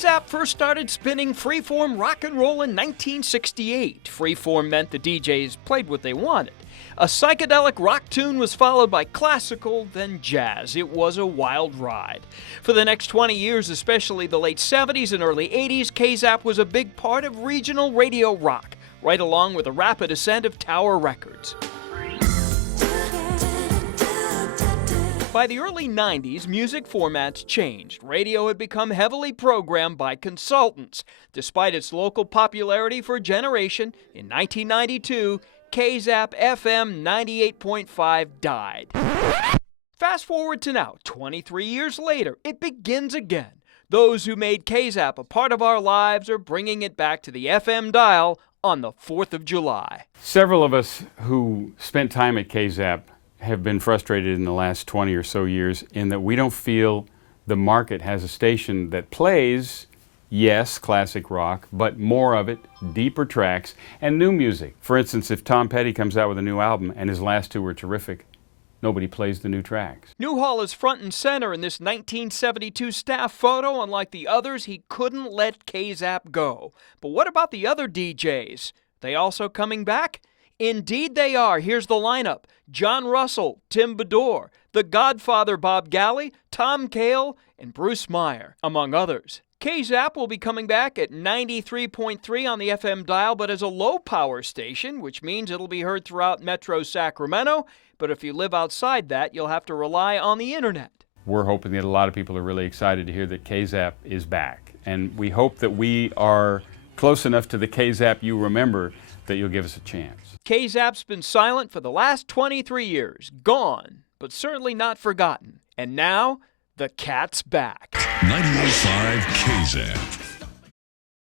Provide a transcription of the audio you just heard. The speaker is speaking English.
K-ZAP first started spinning freeform rock and roll in 1968. Freeform meant the DJs played what they wanted. A psychedelic rock tune was followed by classical, then jazz. It was a wild ride. For the next 20 years, especially the late 70s and early 80s, K-ZAP was a big part of regional radio rock, right along with the rapid ascent of Tower Records. By the early 90s, music formats changed. Radio had become heavily programmed by consultants. Despite its local popularity for a generation, in 1992, K-ZAP FM 98.5 died. Fast forward to now, 23 years later, it begins again. Those who made K-ZAP a part of our lives are bringing it back to the FM dial on the 4th of July. Several of us who spent time at K-ZAP have been frustrated in the last 20 or so years in that we don't feel the market has a station that plays, yes, classic rock, but more of it, deeper tracks, and new music. For instance, if Tom Petty comes out with a new album and his last two were terrific, nobody plays the new tracks. Newhall is front and center in this 1972 staff photo. Unlike the others, he couldn't let K-ZAP go. But what about the other DJs? They also coming back? Indeed they are. Here's the lineup. John Russell, Tim Bedore, The Godfather Bob Galley, Tom Cale, and Bruce Meyer, among others. K-ZAP will be coming back at 93.3 on the FM dial, but as a low-power station, which means it'll be heard throughout Metro Sacramento. But if you live outside that, you'll have to rely on the internet. We're hoping that a lot of people are really excited to hear that K-ZAP is back. And we hope that we are close enough to the K-ZAP you remember that you'll give us a chance. K-ZAP's been silent for the last 23 years. Gone, but certainly not forgotten. And now, the cat's back. 98.5 K-ZAP.